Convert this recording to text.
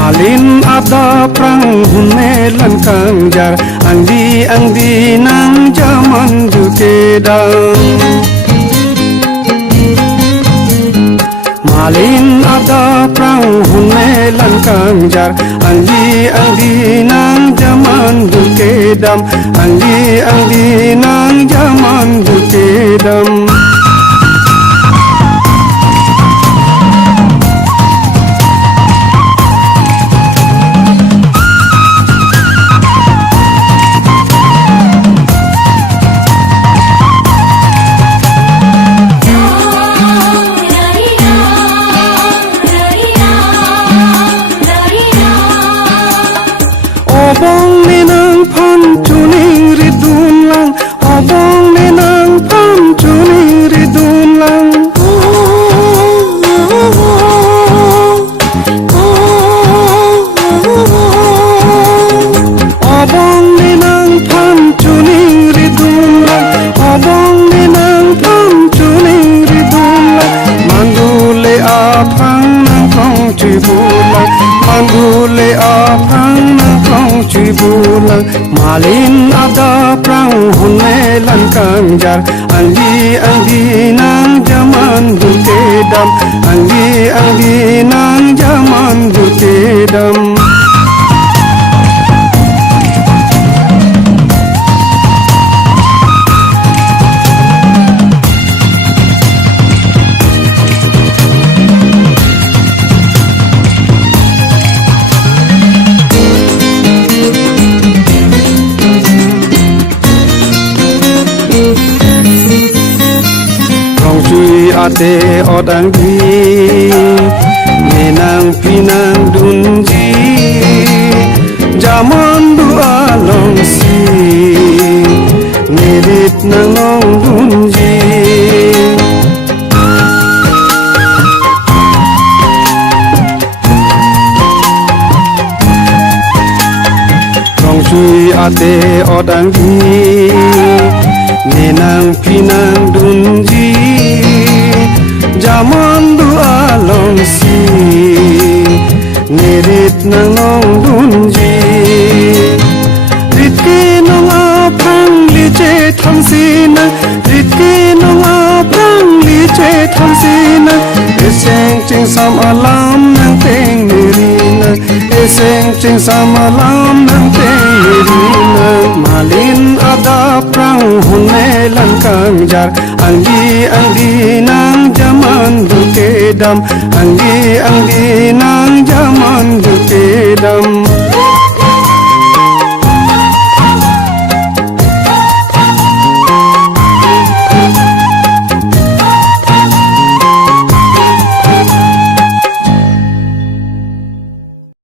Malin ada perang hunelan kangjar angdi nang zaman dukedang. Malin ada perang hunelan kangjar angdi nang zaman dukedam. Angdi nang zaman dukedam. Obong ni nang pan tuning ridun lang, obong ni nang pan tuning ridun lang. Obong ni nang pan tuning ridun lang, obong ni nang pan tuning ridun lang. Mandule apang nang kong cibulang, mandule apang cuy bulang. Malin ada perang hunelan kangjar angdi nang zaman dukedam. Angdi nang zaman dukedam. Ate odang di menang pinang dunji zaman dua longsi merit nang dunji. Rongsui ate odang di menang pinang dunji zaman dua longsi merit nang dunji. Ritki nang apang lice thansina, ritki nang apang lice thansina. Eseng cing sam alam nang teng nirina, eseng cing sam alam nang teng nirina. Malin ada perang hunelan kangjar angdi nang zaman dukedam. Angdi nang zaman dukedam.